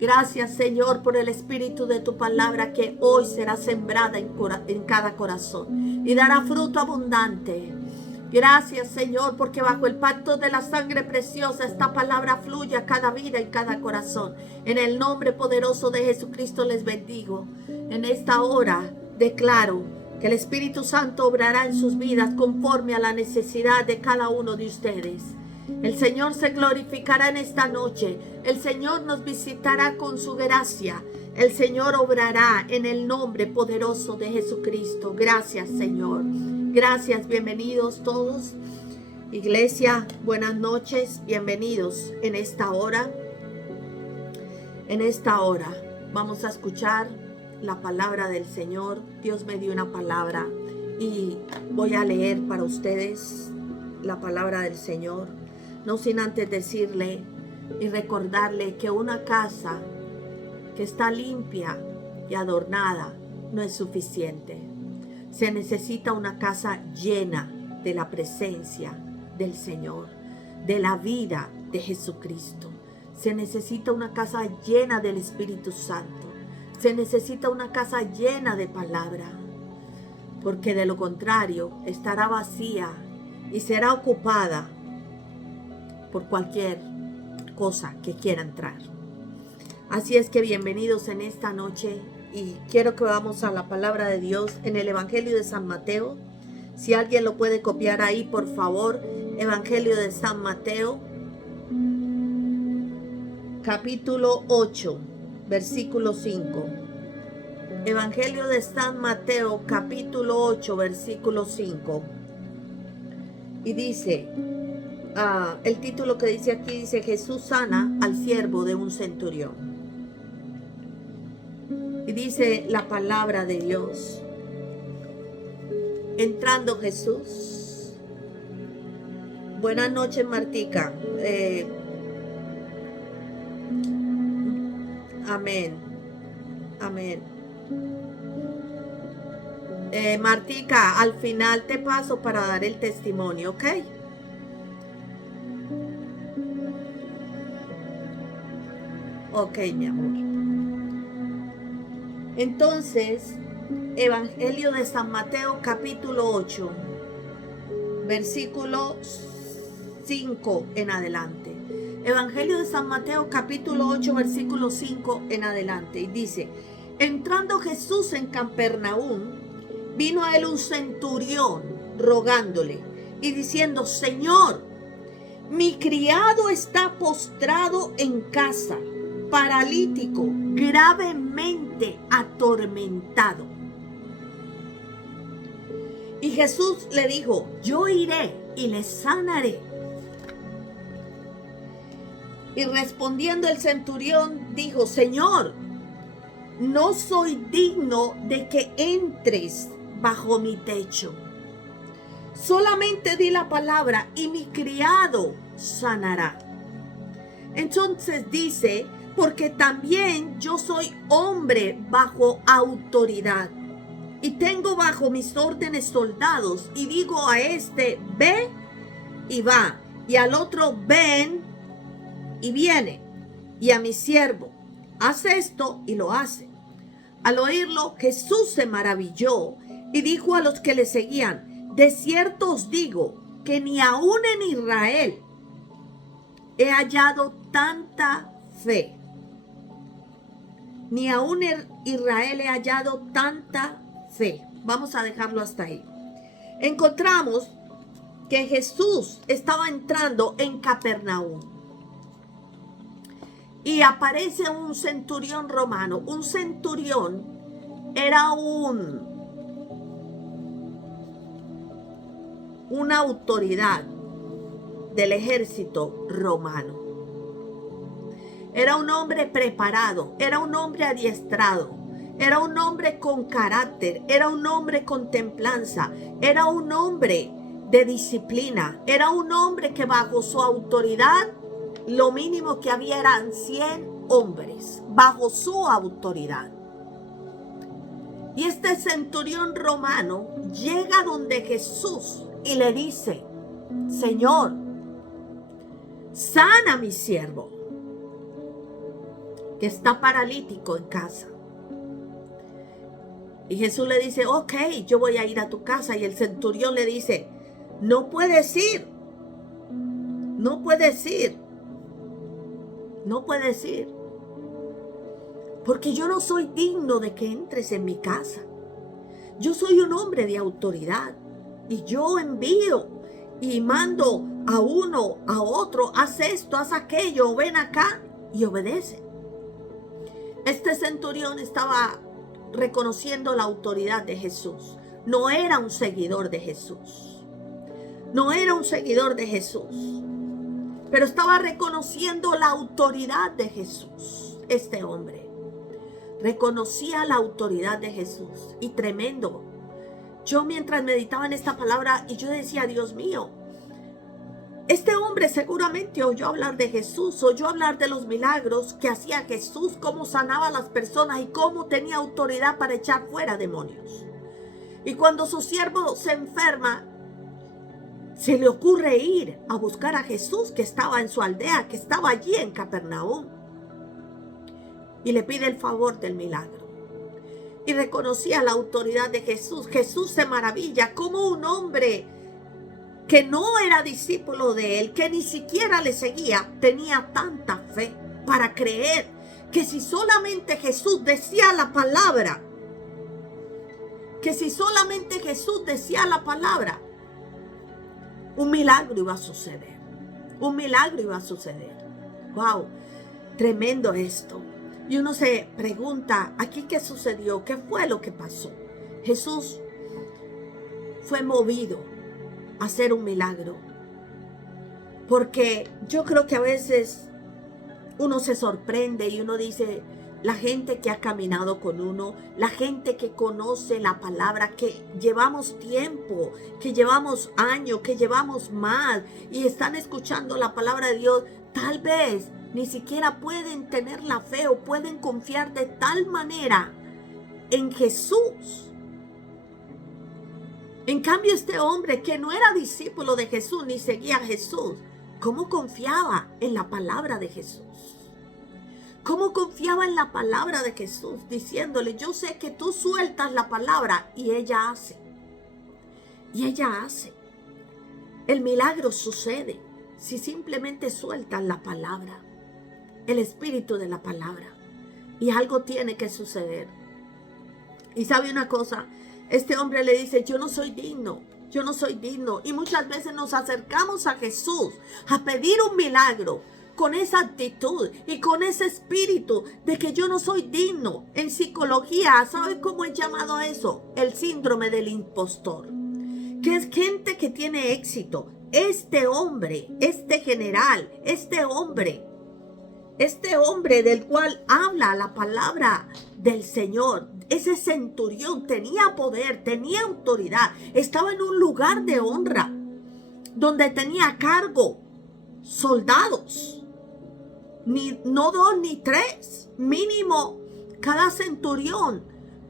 Gracias, Señor, por el espíritu de tu palabra que hoy será sembrada en cada corazón y dará fruto abundante. Gracias, Señor, porque bajo el pacto de la sangre preciosa esta palabra fluye a cada vida y cada corazón. En el nombre poderoso de Jesucristo les bendigo. En esta hora declaro que el Espíritu Santo obrará en sus vidas conforme a la necesidad de cada uno de ustedes. El Señor se glorificará en esta noche. El Señor nos visitará con su gracia. El Señor obrará en el nombre poderoso de Jesucristo. Gracias, Señor. Gracias, bienvenidos todos. Iglesia, buenas noches, bienvenidos en esta hora. En esta hora vamos a escuchar la palabra del Señor. Dios me dio una palabra y voy a leer para ustedes la palabra del Señor. No sin antes decirle y recordarle que una casa que está limpia y adornada no es suficiente. Se necesita una casa llena de la presencia del Señor, de la vida de Jesucristo. Se necesita una casa llena del Espíritu Santo. Se necesita una casa llena de palabra, porque de lo contrario estará vacía y será ocupada por cualquier cosa que quiera entrar. Así es que bienvenidos en esta noche y quiero que vamos a la palabra de Dios en el Evangelio de San Mateo. Si alguien lo puede copiar ahí, por favor. Evangelio de San Mateo, capítulo 8, versículo 5. Evangelio de San Mateo, capítulo 8, versículo 5. Y dice, el título que dice aquí dice: Jesús sana al siervo de un centurión. Y dice la palabra de Dios: entrando Jesús. Buenas noches, Martica. Amén. Amén. Martica, al final te paso para dar el testimonio, ¿ok? Ok, mi amor. Entonces, Evangelio de San Mateo, capítulo 8, versículo 5 en adelante. Evangelio de San Mateo, capítulo 8, versículo 5 en adelante. Y dice: entrando Jesús en Capernaum, vino a él un centurión rogándole y diciendo: Señor, mi criado está postrado en casa, paralítico, gravemente atormentado. Y Jesús le dijo: yo iré y le sanaré. Y respondiendo el centurión dijo: Señor, no soy digno de que entres bajo mi techo. Solamente di la palabra y mi criado sanará. Entonces dice: porque también yo soy hombre bajo autoridad y tengo bajo mis órdenes soldados, y digo a este: ve, y va, y al otro: ven, y viene, y a mi siervo: haz esto, y lo hace. Al oírlo, Jesús se maravilló y dijo a los que le seguían: de cierto os digo que ni aun en Israel he hallado tanta fe. Ni aun en Israel he hallado tanta fe. Vamos a dejarlo hasta ahí. Encontramos que Jesús estaba entrando en Capernaum y aparece un centurión romano. Un centurión era una autoridad del ejército romano. Era un hombre preparado, era un hombre adiestrado, era un hombre con carácter, era un hombre con templanza, era un hombre de disciplina, era un hombre que bajo su autoridad, lo mínimo que había eran 100 hombres, bajo su autoridad. Y este centurión romano llega donde Jesús y le dice: Señor, sana a mi siervo. que está paralítico en casa. Y Jesús le dice, ok, yo voy a ir a tu casa. Y el centurión le dice, no puedes ir. No puedes ir. No puedes ir. Porque yo no soy digno de que entres en mi casa. Yo soy un hombre de autoridad. Y yo envío y mando a uno, a otro, haz esto, haz aquello, ven acá, y obedece. Este centurión estaba reconociendo la autoridad de Jesús. No era un seguidor de Jesús. No era un seguidor de Jesús. Pero estaba reconociendo la autoridad de Jesús. Este hombre reconocía la autoridad de Jesús. Y tremendo. Yo mientras meditaba en esta palabra y yo decía, Dios mío, este hombre seguramente oyó hablar de Jesús, oyó hablar de los milagros que hacía Jesús, cómo sanaba a las personas y cómo tenía autoridad para echar fuera demonios. Y cuando su siervo se enferma, se le ocurre ir a buscar a Jesús que estaba en su aldea, que estaba allí en Capernaum. Y le pide el favor del milagro. Y reconocía la autoridad de Jesús. Jesús se maravilla como un hombre que no era discípulo de él, que ni siquiera le seguía, tenía tanta fe para creer que si solamente Jesús decía la palabra, un milagro iba a suceder. Un milagro iba a suceder. ¡Wow! Tremendo esto. Y uno se pregunta, ¿aquí qué sucedió? ¿Qué fue lo que pasó? Jesús fue movido a hacer un milagro. Porque yo creo que a veces uno se sorprende y uno dice, la gente que ha caminado con uno, la gente que conoce la palabra, que llevamos tiempo, que llevamos años, que llevamos más y están escuchando la palabra de Dios, tal vez ni siquiera pueden tener la fe o pueden confiar de tal manera en Jesús. En cambio, este hombre que no era discípulo de Jesús ni seguía a Jesús, ¿cómo confiaba en la palabra de Jesús? ¿Cómo confiaba en la palabra de Jesús? Diciéndole, yo sé que tú sueltas la palabra y ella hace. Y ella hace. El milagro sucede si simplemente sueltas la palabra. El espíritu de la palabra. Y algo tiene que suceder. Y sabe una cosa, este hombre le dice, yo no soy digno. Yo no soy digno. Y muchas veces nos acercamos a Jesús a pedir un milagro con esa actitud y con ese espíritu de que yo no soy digno. En psicología, ¿sabe cómo es llamado eso? El síndrome del impostor. Que es gente que tiene éxito. Este hombre, este general, este hombre del cual habla la palabra del Señor, ese centurión tenía poder, tenía autoridad, estaba en un lugar de honra, donde tenía a cargo soldados, no 2 ni 3, mínimo cada centurión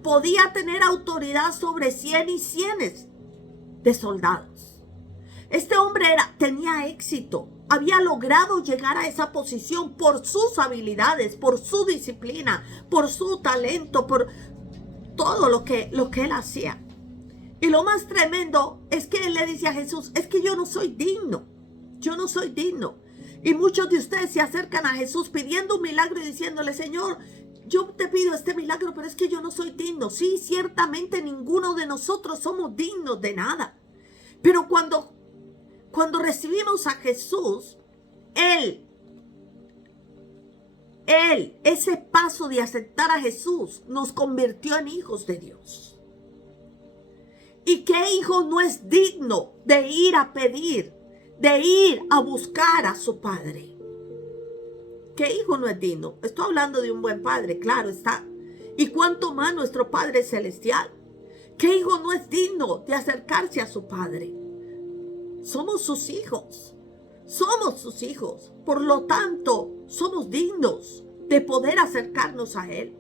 podía tener autoridad sobre 100 y cienes de soldados. Este hombre tenía éxito. Había logrado llegar a esa posición por sus habilidades, por su disciplina, por su talento, por todo lo que él hacía. Y lo más tremendo es que él le dice a Jesús, es que yo no soy digno. Yo no soy digno. Y muchos de ustedes se acercan a Jesús pidiendo un milagro y diciéndole, Señor, yo te pido este milagro, pero es que yo no soy digno. Sí, ciertamente ninguno de nosotros somos dignos de nada. Pero cuando recibimos a Jesús, ese paso de aceptar a Jesús nos convirtió en hijos de Dios. ¿Y qué hijo no es digno de ir a pedir, de ir a buscar a su padre? ¿Qué hijo no es digno? Estoy hablando de un buen padre, claro está. ¿Y cuánto más nuestro Padre Celestial? ¿Qué hijo no es digno de acercarse a su padre? Somos sus hijos. Somos sus hijos. Por lo tanto, somos dignos de poder acercarnos a Él.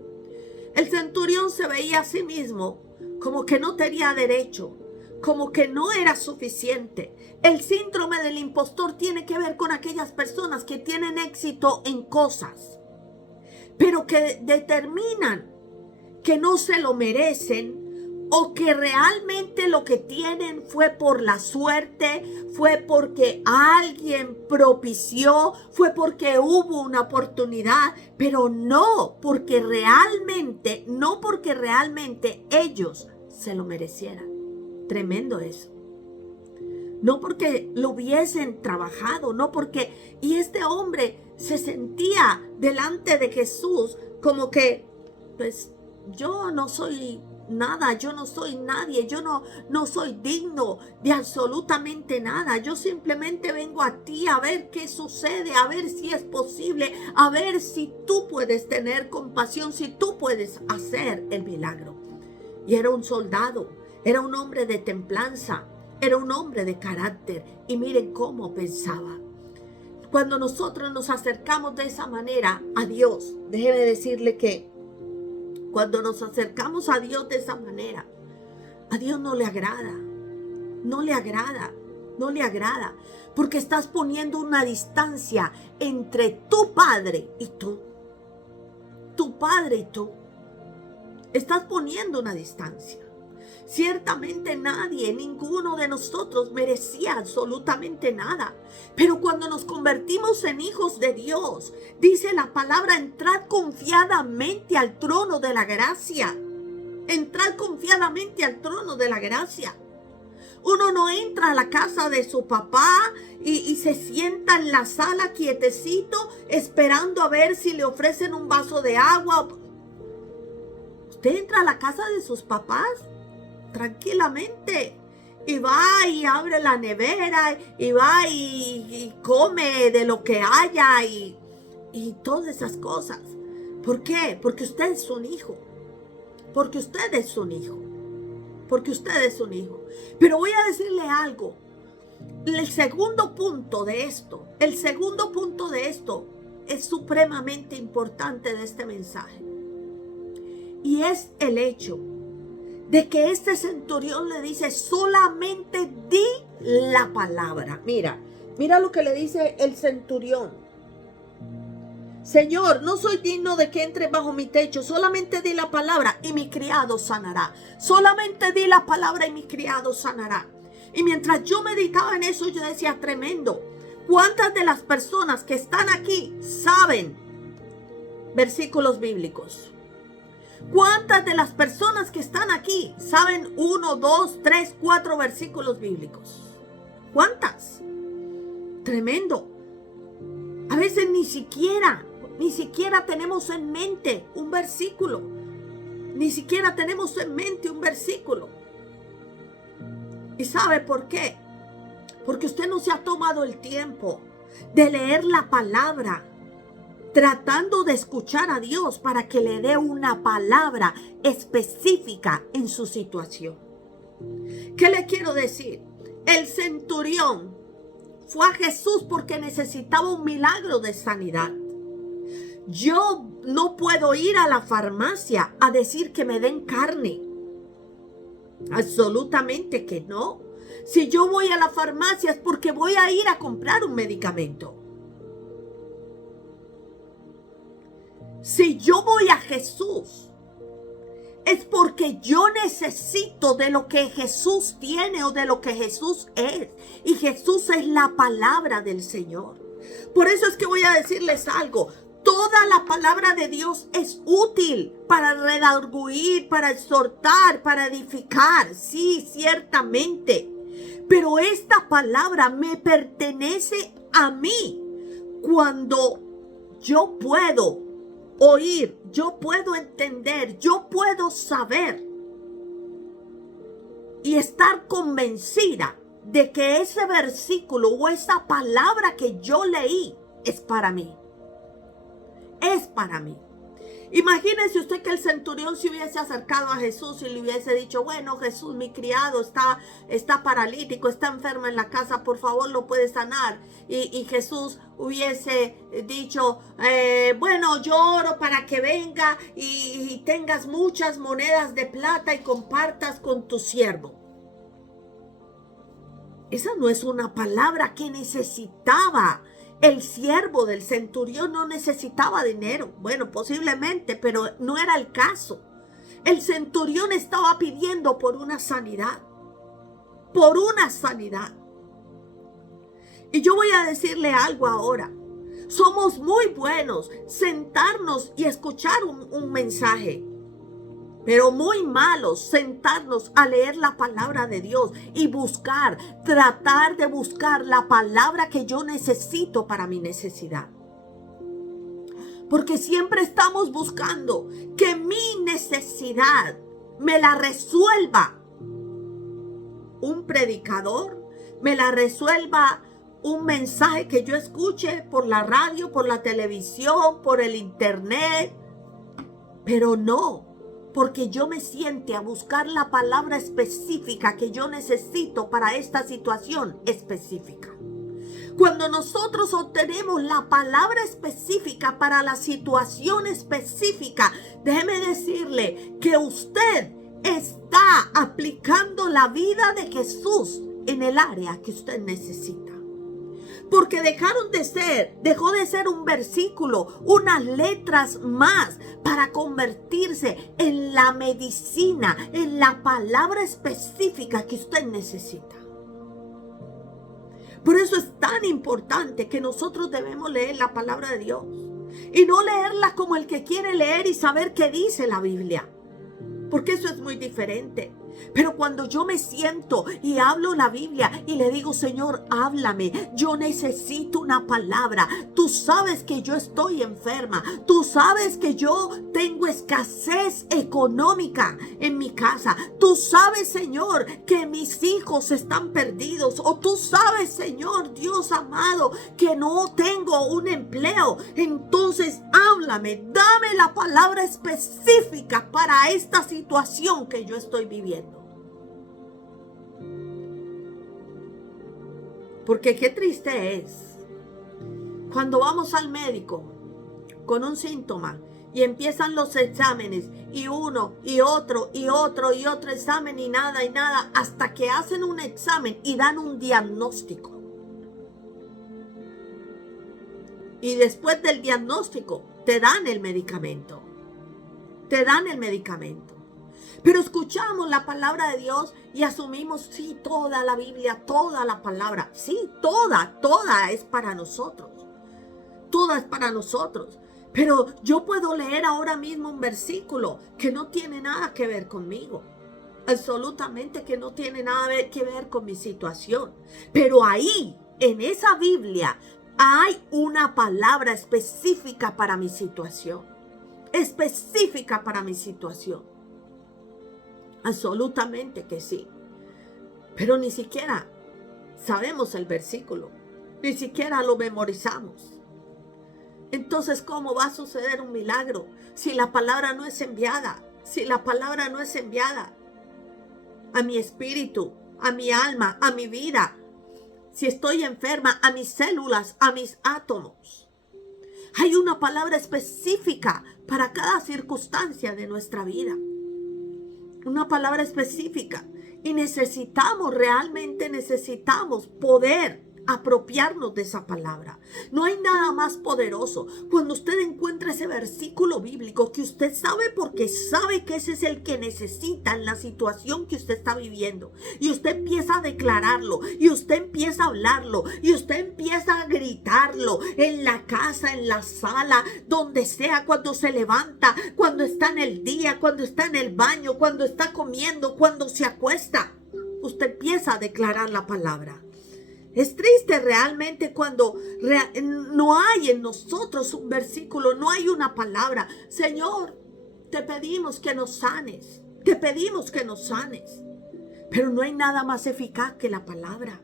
El centurión se veía a sí mismo como que no tenía derecho, como que no era suficiente. El síndrome del impostor tiene que ver con aquellas personas que tienen éxito en cosas, pero que determinan que no se lo merecen, o que realmente lo que tienen fue por la suerte, fue porque alguien propició, fue porque hubo una oportunidad, pero no porque realmente ellos se lo merecieran. Tremendo eso. No porque lo hubiesen trabajado, no porque... Y este hombre se sentía delante de Jesús como que, pues, yo no soy nada, yo no soy nadie, yo no soy digno de absolutamente nada. Yo simplemente vengo a ti a ver qué sucede, a ver si es posible, a ver si tú puedes tener compasión, si tú puedes hacer el milagro. Y era un soldado, era un hombre de templanza, era un hombre de carácter. Y miren cómo pensaba. Cuando nosotros nos acercamos de esa manera a Dios, déjeme decirle que cuando nos acercamos a Dios de esa manera, a Dios no le agrada, no le agrada, no le agrada, porque estás poniendo una distancia entre tu padre y tú. Tu padre y tú. Estás poniendo una distancia. Ciertamente nadie, ninguno de nosotros merecía absolutamente nada. Pero cuando nos convertimos en hijos de Dios, dice la palabra, entrad confiadamente al trono de la gracia. Entrad confiadamente al trono de la gracia. Uno no entra a la casa de su papá y se sienta en la sala quietecito esperando a ver si le ofrecen un vaso de agua. Usted entra a la casa de sus papás tranquilamente y va y abre la nevera y va y come de lo que haya y todas esas cosas. ¿Por qué? Porque usted es un hijo. Porque usted es un hijo. Porque usted es un hijo. Pero voy a decirle algo. El segundo punto de esto es supremamente importante de este mensaje. Y es el hecho de que este centurión le dice, solamente di la palabra. Mira lo que le dice el centurión. Señor, no soy digno de que entre bajo mi techo, solamente di la palabra y mi criado sanará. Solamente di la palabra y mi criado sanará. Y mientras yo meditaba en eso, yo decía, tremendo. ¿Cuántas de las personas que están aquí saben versículos bíblicos? ¿Cuántas de las personas que están aquí saben 1, 2, 3, 4 versículos bíblicos? ¿Cuántas? Tremendo. A veces ni siquiera tenemos en mente un versículo. Ni siquiera tenemos en mente un versículo. ¿Y sabe por qué? Porque usted no se ha tomado el tiempo de leer la palabra, tratando de escuchar a Dios para que le dé una palabra específica en su situación. ¿Qué le quiero decir? El centurión fue a Jesús porque necesitaba un milagro de sanidad. Yo no puedo ir a la farmacia a decir que me den carne. Absolutamente que no. Si yo voy a la farmacia es porque voy a ir a comprar un medicamento. Si yo voy a Jesús, es porque yo necesito de lo que Jesús tiene o de lo que Jesús es. Y Jesús es la palabra del Señor. Por eso es que voy a decirles algo. Toda la palabra de Dios es útil para redarguir, para exhortar, para edificar. Sí, ciertamente. Pero esta palabra me pertenece a mí. Cuando yo puedo oír, yo puedo entender, yo puedo saber y estar convencida de que ese versículo o esa palabra que yo leí es para mí. Es para mí. Imagínese usted que el centurión se hubiese acercado a Jesús y le hubiese dicho, bueno, Jesús, mi criado está paralítico, está enfermo en la casa, por favor lo puede sanar. Y Jesús hubiese dicho, bueno, yo oro para que venga y tengas muchas monedas de plata y compartas con tu siervo. Esa no es una palabra que necesitaba El siervo del centurión no necesitaba dinero. Bueno, posiblemente, pero no era el caso. El centurión estaba pidiendo por una sanidad. Por una sanidad. Y yo voy a decirle algo ahora. Somos muy buenos sentarnos y escuchar un mensaje. Pero muy malos sentarnos a leer la palabra de Dios y buscar, tratar de buscar la palabra que yo necesito para mi necesidad. Porque siempre estamos buscando que mi necesidad me la resuelva un predicador, me la resuelva un mensaje que yo escuche por la radio, por la televisión, por el internet. Pero no. Porque yo me siente a buscar la palabra específica que yo necesito para esta situación específica. Cuando nosotros obtenemos la palabra específica para la situación específica, déjeme decirle que usted está aplicando la vida de Jesús en el área que usted necesita. Porque dejó de ser un versículo, unas letras más para convertirse en la medicina, en la palabra específica que usted necesita. Por eso es tan importante que nosotros debemos leer la palabra de Dios y no leerla como el que quiere leer y saber qué dice la Biblia. Porque eso es muy diferente. Pero cuando yo me siento y hablo la Biblia y le digo, Señor, háblame, yo necesito una palabra. Tú sabes que yo estoy enferma. Tú sabes que yo tengo escasez económica en mi casa. Tú sabes, Señor, que mis hijos están perdidos. O tú sabes, Señor, Dios amado, que no tengo un empleo. Entonces, háblame, dame la palabra específica para esta situación que yo estoy viviendo. Porque qué triste es cuando vamos al médico con un síntoma y empiezan los exámenes y uno y otro y otro y otro examen y nada hasta que hacen un examen y dan un diagnóstico. Y después del diagnóstico te dan el medicamento. Te dan el medicamento. Pero escuchamos la palabra de Dios y asumimos, sí, toda la Biblia, toda la palabra. Sí, toda es para nosotros. Toda es para nosotros. Pero yo puedo leer ahora mismo un versículo que no tiene nada que ver conmigo. Absolutamente que no tiene nada que ver con mi situación. Pero ahí, en esa Biblia, hay una palabra específica para mi situación. Específica para mi situación. Absolutamente que sí. Pero ni siquiera sabemos el versículo. Ni siquiera lo memorizamos. Entonces, ¿cómo va a suceder un milagro si la palabra no es enviada? Si la palabra no es enviada a mi espíritu, a mi alma, a mi vida. Si estoy enferma, a mis células, a mis átomos. Hay una palabra específica para cada circunstancia de nuestra vida. Una palabra específica. Y realmente necesitamos poder apropiarnos de esa palabra. No hay nada más poderoso cuando usted encuentra ese versículo bíblico que usted sabe porque sabe que ese es el que necesita en la situación que usted está viviendo. Y usted empieza a declararlo, y usted empieza a hablarlo, y usted empieza a gritarlo en la casa, en la sala, donde sea, cuando se levanta, cuando está en el día, cuando está en el baño, cuando está comiendo, cuando se acuesta. Usted empieza a declarar la palabra. Es triste realmente cuando no hay en nosotros un versículo, no hay una palabra. Señor, te pedimos que nos sanes, te pedimos que nos sanes. Pero no hay nada más eficaz que la palabra.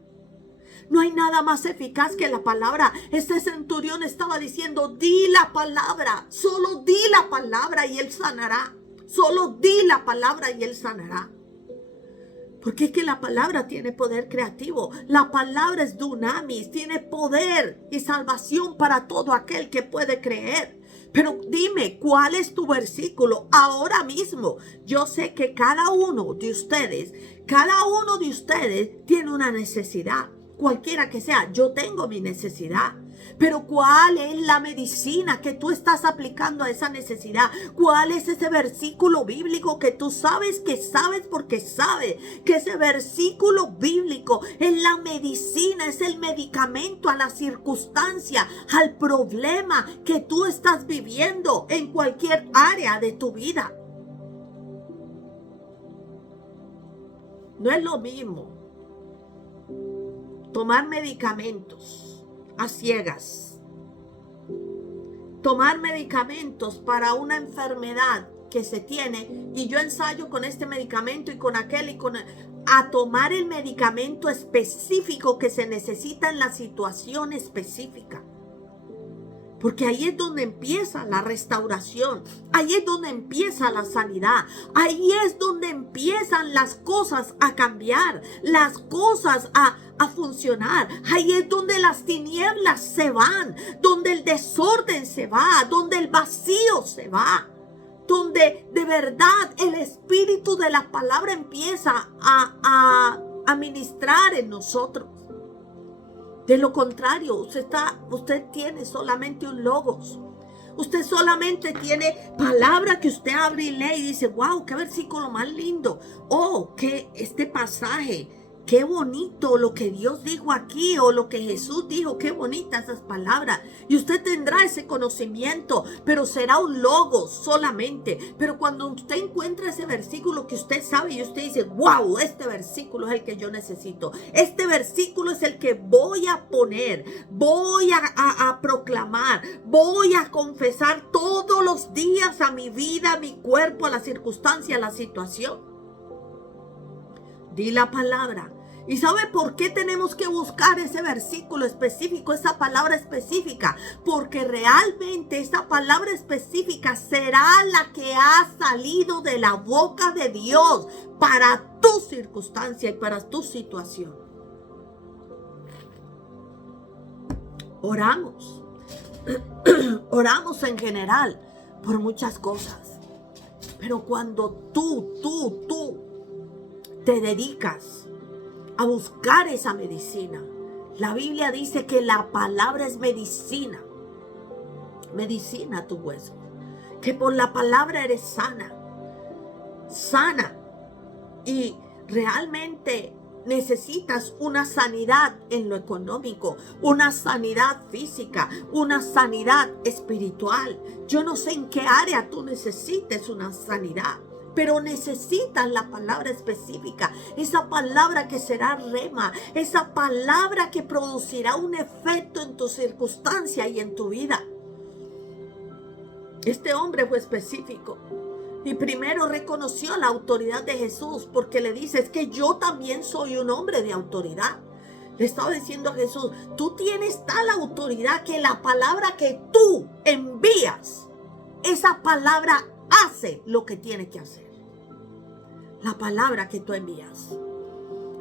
No hay nada más eficaz que la palabra. Este centurión estaba diciendo, di la palabra, solo di la palabra y él sanará. Solo di la palabra y él sanará. Porque es que la palabra tiene poder creativo. La palabra es dunamis, tiene poder y salvación para todo aquel que puede creer. Pero dime, ¿cuál es tu versículo ahora mismo? Yo sé que cada uno de ustedes tiene una necesidad. Cualquiera que sea, yo tengo mi necesidad. Pero ¿cuál es la medicina que tú estás aplicando a esa necesidad? ¿Cuál es ese versículo bíblico que tú sabes porque sabes que ese versículo bíblico es la medicina, es el medicamento a la circunstancia, al problema que tú estás viviendo en cualquier área de tu vida? No es lo mismo tomar medicamentos a ciegas, tomar medicamentos para una enfermedad que se tiene y yo ensayo con este medicamento y con aquel y con a tomar el medicamento específico que se necesita en la situación específica. Porque ahí es donde empieza la restauración, ahí es donde empieza la sanidad, ahí es donde empiezan las cosas a cambiar, las cosas a funcionar. Ahí es donde las tinieblas se van, donde el desorden se va, donde el vacío se va, donde de verdad el espíritu de la palabra empieza a ministrar en nosotros. De lo contrario, usted tiene solamente un logos. Usted solamente tiene palabra que usted abre y lee y dice, wow, qué versículo más lindo. Oh, que este pasaje, qué bonito lo que Dios dijo aquí o lo que Jesús dijo, qué bonitas esas palabras. Y usted tendrá ese conocimiento, pero será un logos solamente. Pero cuando usted encuentra ese versículo que usted sabe y usted dice, wow, este versículo es el que yo necesito. Este versículo es el que voy a poner, voy a proclamar, voy a confesar todos los días a mi vida, a mi cuerpo, a la circunstancia, a la situación. Di la palabra. ¿Y sabe por qué tenemos que buscar ese versículo específico, esa palabra específica? Porque realmente esa palabra específica será la que ha salido de la boca de Dios para tu circunstancia y para tu situación. Oramos. Oramos en general por muchas cosas. Pero cuando tú te dedicas a buscar esa medicina, la Biblia dice que la palabra es medicina. Medicina a tu hueso. Que por la palabra eres sana. Sana. Y realmente necesitas una sanidad en lo económico, una sanidad física, una sanidad espiritual. Yo no sé en qué área tú necesites una sanidad, pero necesitas la palabra específica, esa palabra que será rema, esa palabra que producirá un efecto en tu circunstancia y en tu vida. Este hombre fue específico y primero reconoció la autoridad de Jesús, porque le dice, es que yo también soy un hombre de autoridad. Le estaba diciendo a Jesús, tú tienes tal autoridad que la palabra que tú envías, esa palabra hace lo que tiene que hacer. La palabra que tú envías.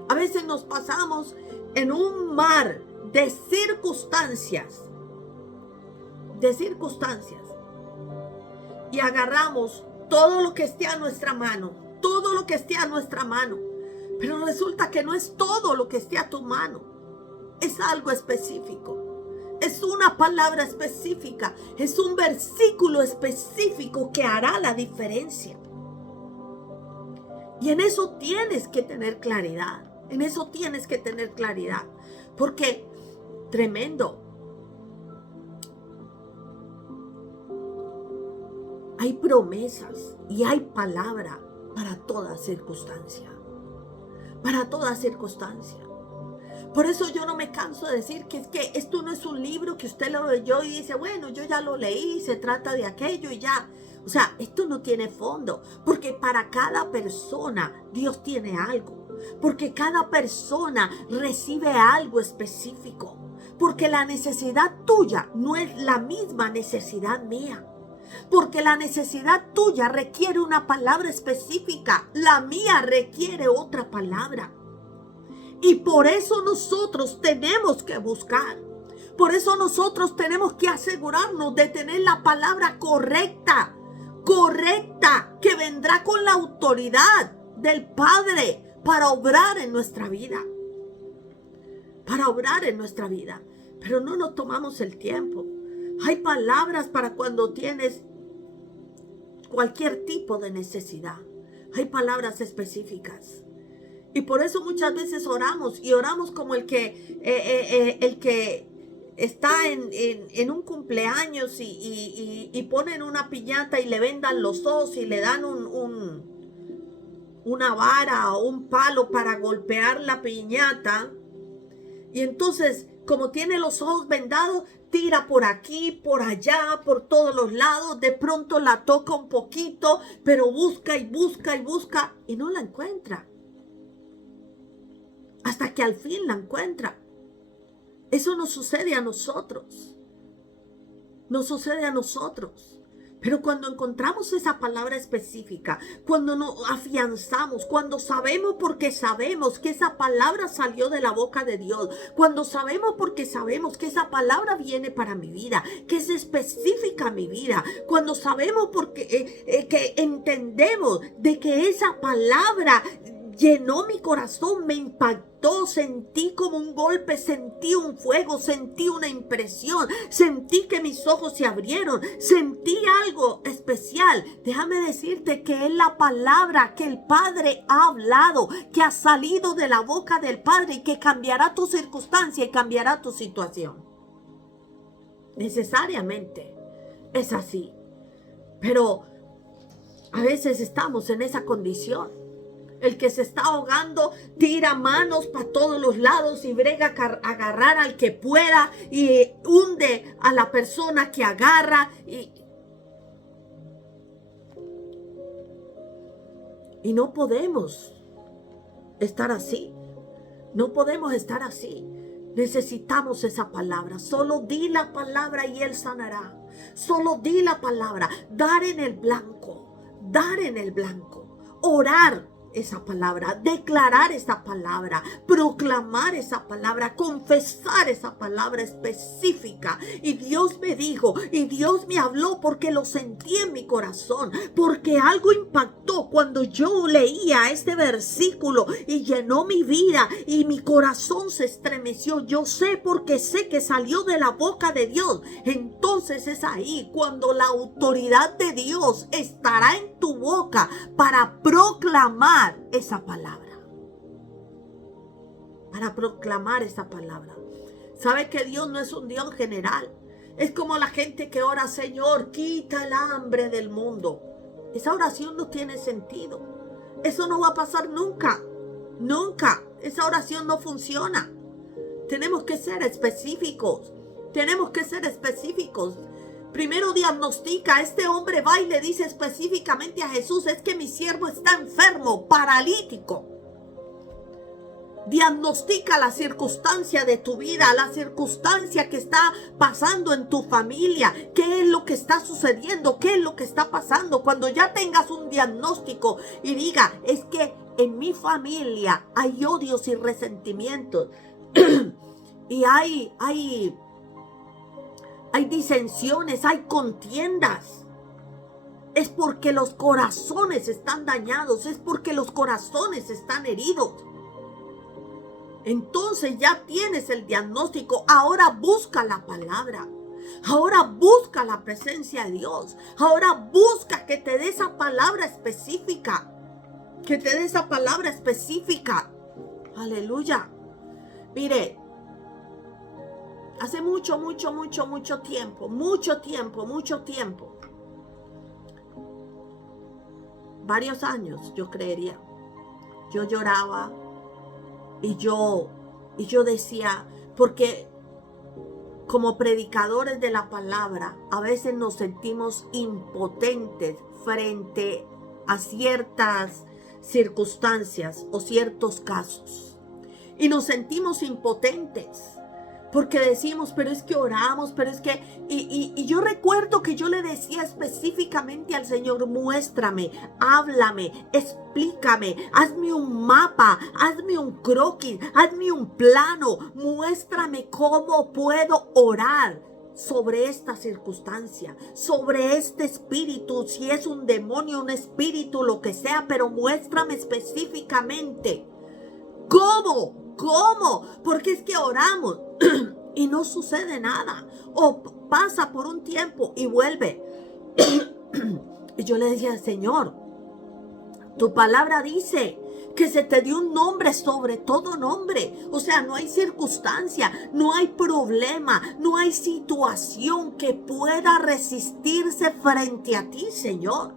A veces nos pasamos en un mar de circunstancias. Y agarramos todo lo que esté a nuestra mano. Pero resulta que no es todo lo que esté a tu mano. Es algo específico. Es una palabra específica. Es un versículo específico que hará la diferencia. Y en eso tienes que tener claridad. Porque tremendo. Hay promesas y hay palabra para toda circunstancia. Por eso yo no me canso de decir que es que esto no es un libro que usted lo leyó y dice, bueno, yo ya lo leí, se trata de aquello y ya. O sea, esto no tiene fondo, porque para cada persona Dios tiene algo, porque cada persona recibe algo específico, porque la necesidad tuya no es la misma necesidad mía, porque la necesidad tuya requiere una palabra específica, la mía requiere otra palabra. Y por eso nosotros tenemos que buscar. Por eso nosotros tenemos que asegurarnos de tener la palabra correcta, que vendrá con la autoridad del Padre para obrar en nuestra vida. pero no nos tomamos el tiempo. Hay palabras para cuando tienes cualquier tipo de necesidad. Hay palabras específicas. Y por eso muchas veces oramos, y oramos como el que está en un cumpleaños y ponen una piñata y le vendan los ojos y le dan una vara o un palo para golpear la piñata. Y entonces, como tiene los ojos vendados, tira por aquí, por allá, por todos los lados. De pronto la toca un poquito, pero busca y busca y busca y no la encuentra. Hasta que al fin la encuentra. Eso nos sucede a nosotros. Nos sucede a nosotros. Pero cuando encontramos esa palabra específica, cuando nos afianzamos, cuando sabemos porque sabemos que esa palabra salió de la boca de Dios, cuando sabemos porque sabemos que esa palabra viene para mi vida, que es específica a mi vida, cuando sabemos porque que entendemos de que esa palabra llenó mi corazón, me impactó, sentí como un golpe, sentí un fuego, sentí una impresión, sentí que mis ojos se abrieron, sentí algo especial. Déjame decirte que es la palabra que el Padre ha hablado, que ha salido de la boca del Padre y que cambiará tu circunstancia y cambiará tu situación. Necesariamente es así. Pero a veces estamos en esa condición. El que se está ahogando tira manos para todos los lados y brega a agarrar al que pueda y hunde a la persona que agarra. Y no podemos estar así. No podemos estar así. Necesitamos esa palabra. Solo di la palabra y Él sanará. Solo di la palabra. Dar en el blanco. Dar en el blanco. Orar esa palabra, declarar esa palabra, proclamar esa palabra, confesar esa palabra específica. Y Dios me dijo, y Dios me habló porque lo sentí en mi corazón, porque algo impactó cuando yo leía este versículo y llenó mi vida y mi corazón se estremeció. Yo sé porque sé que salió de la boca de Dios. Entonces es ahí cuando la autoridad de Dios estará en tu boca para proclamar esa palabra, para proclamar esa palabra. ¿Sabe que Dios no es un Dios general? Es como la gente que ora, Señor, quita el hambre del mundo. Esa oración no tiene sentido. Eso no va a pasar nunca. Nunca. Esa oración no funciona. Tenemos que ser específicos. Tenemos que ser específicos. Primero diagnostica, este hombre va y le dice específicamente a Jesús, es que mi siervo está enfermo, paralítico. Diagnostica la circunstancia de tu vida, la circunstancia que está pasando en tu familia. ¿Qué es lo que está sucediendo? ¿Qué es lo que está pasando? Cuando ya tengas un diagnóstico y diga, es que en mi familia hay odios y resentimientos y hay disensiones, hay contiendas. Es porque los corazones están dañados, es porque los corazones están heridos. Entonces ya tienes el diagnóstico. Ahora busca la palabra. Ahora busca la presencia de Dios. Ahora busca que te dé esa palabra específica. Que te dé esa palabra específica. Aleluya. Mire. Hace mucho tiempo. Varios años, yo creería. Yo lloraba y yo decía, porque como predicadores de la palabra, a veces nos sentimos impotentes frente a ciertas circunstancias o ciertos casos. Y nos sentimos impotentes. Porque decimos, pero es que oramos, pero es que... Y yo recuerdo que yo le decía específicamente al Señor, muéstrame, háblame, explícame, hazme un mapa, hazme un croquis, hazme un plano, muéstrame cómo puedo orar sobre esta circunstancia, sobre este espíritu, si es un demonio, un espíritu, lo que sea, pero muéstrame específicamente. ¿Cómo? Porque es que oramos y no sucede nada. O pasa por un tiempo y vuelve. Y yo le decía, Señor, tu palabra dice que se te dio un nombre sobre todo nombre. O sea, no hay circunstancia, no hay problema, no hay situación que pueda resistirse frente a ti, Señor.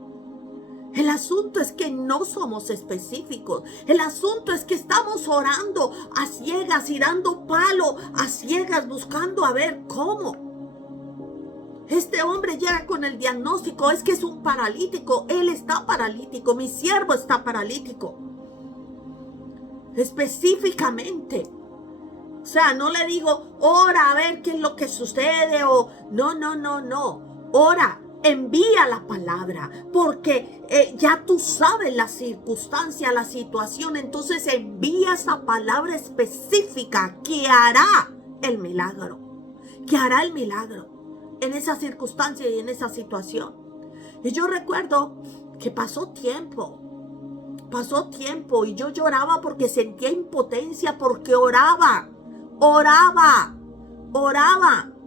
El asunto es que no somos específicos. El asunto es que estamos orando a ciegas y dando palo a ciegas, buscando a ver cómo. Este hombre llega con el diagnóstico, es que es un paralítico. Él está paralítico, mi siervo está paralítico. Específicamente. O sea, no le digo, ora a ver qué es lo que sucede o no. Ora, envía la palabra, porque ya tú sabes la circunstancia, la situación. Entonces envía esa palabra específica que hará el milagro. Que hará el milagro en esa circunstancia y en esa situación. Y yo recuerdo que pasó tiempo y yo lloraba porque sentía impotencia, porque oraba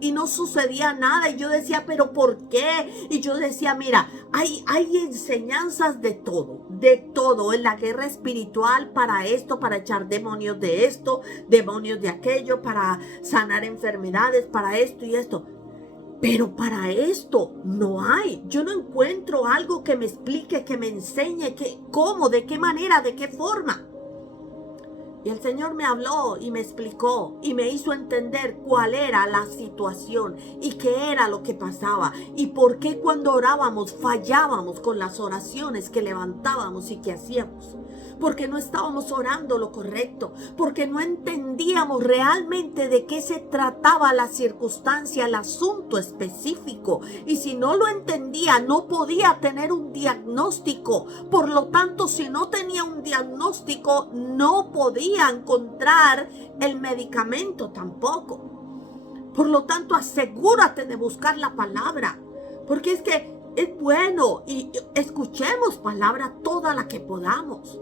y no sucedía nada. Y yo decía, ¿pero por qué? Y yo decía, mira, hay enseñanzas de todo en la guerra espiritual, para esto, para echar demonios de esto, demonios de aquello, para sanar enfermedades, para esto y esto. Pero para esto no hay. Yo no encuentro algo que me explique, que me enseñe cómo, de qué manera, de qué forma. Y el Señor me habló y me explicó y me hizo entender cuál era la situación y qué era lo que pasaba y por qué cuando orábamos fallábamos con las oraciones que levantábamos y que hacíamos. Porque no estábamos orando lo correcto, porque no entendíamos realmente de qué se trataba la circunstancia, el asunto específico. Y si no lo entendía, no podía tener un diagnóstico. Por lo tanto, si no tenía un diagnóstico, no podía encontrar el medicamento tampoco. Por lo tanto, asegúrate de buscar la palabra, porque es que es bueno y escuchemos palabra toda la que podamos.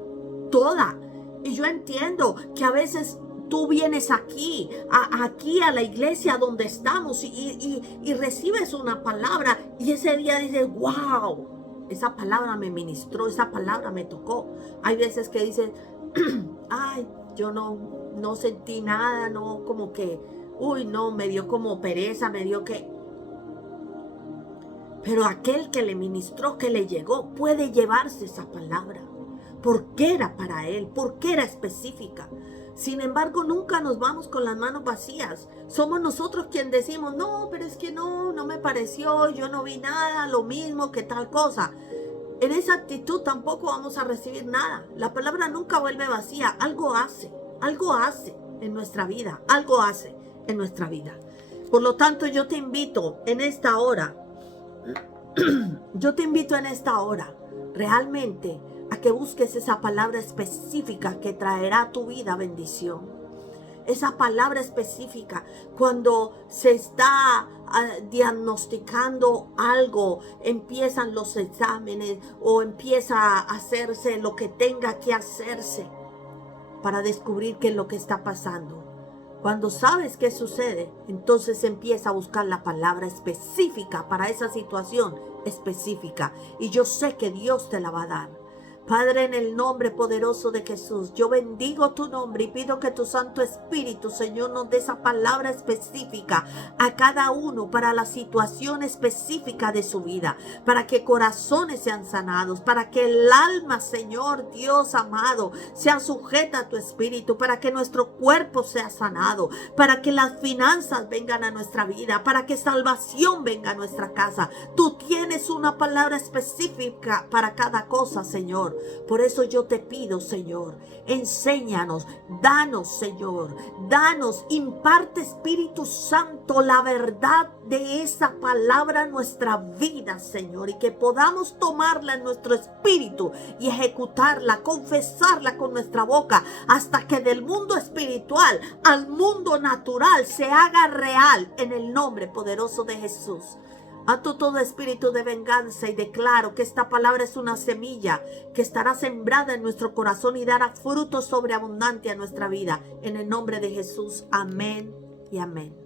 Toda. Y yo entiendo que a veces tú vienes aquí a la iglesia donde estamos y recibes una palabra y ese día dices, wow, esa palabra me ministró, esa palabra me tocó. Hay veces que dices, ay, yo no sentí nada, no, como que, uy, no, me dio como pereza, me dio que... Pero aquel que le ministró, que le llegó, puede llevarse esa palabra. Porque era para él, porque era específica. Sin embargo, nunca nos vamos con las manos vacías. Somos nosotros quienes decimos, no, pero es que no me pareció, yo no vi nada, lo mismo que tal cosa. En esa actitud tampoco vamos a recibir nada. La palabra nunca vuelve vacía, algo hace en nuestra vida, algo hace en nuestra vida. Por lo tanto, yo te invito en esta hora, realmente, a que busques esa palabra específica que traerá a tu vida bendición. Esa palabra específica cuando se está diagnosticando algo, empiezan los exámenes o empieza a hacerse lo que tenga que hacerse para descubrir qué es lo que está pasando. Cuando sabes qué sucede, entonces empieza a buscar la palabra específica para esa situación específica. Y yo sé que Dios te la va a dar. Padre, en el nombre poderoso de Jesús, yo bendigo tu nombre y pido que tu Santo Espíritu, Señor, nos dé esa palabra específica a cada uno para la situación específica de su vida, para que corazones sean sanados, para que el alma, Señor Dios amado, sea sujeta a tu Espíritu, para que nuestro cuerpo sea sanado, para que las finanzas vengan a nuestra vida, para que salvación venga a nuestra casa. Tú tienes una palabra específica para cada cosa, Señor. Por eso yo te pido, Señor, enséñanos, danos, Señor, danos, imparte, Espíritu Santo, la verdad de esa palabra en nuestra vida, Señor, y que podamos tomarla en nuestro espíritu y ejecutarla, confesarla con nuestra boca, hasta que del mundo espiritual al mundo natural se haga real en el nombre poderoso de Jesús. Ato todo espíritu de venganza y declaro que esta palabra es una semilla que estará sembrada en nuestro corazón y dará fruto sobreabundante a nuestra vida. En el nombre de Jesús, amén y amén.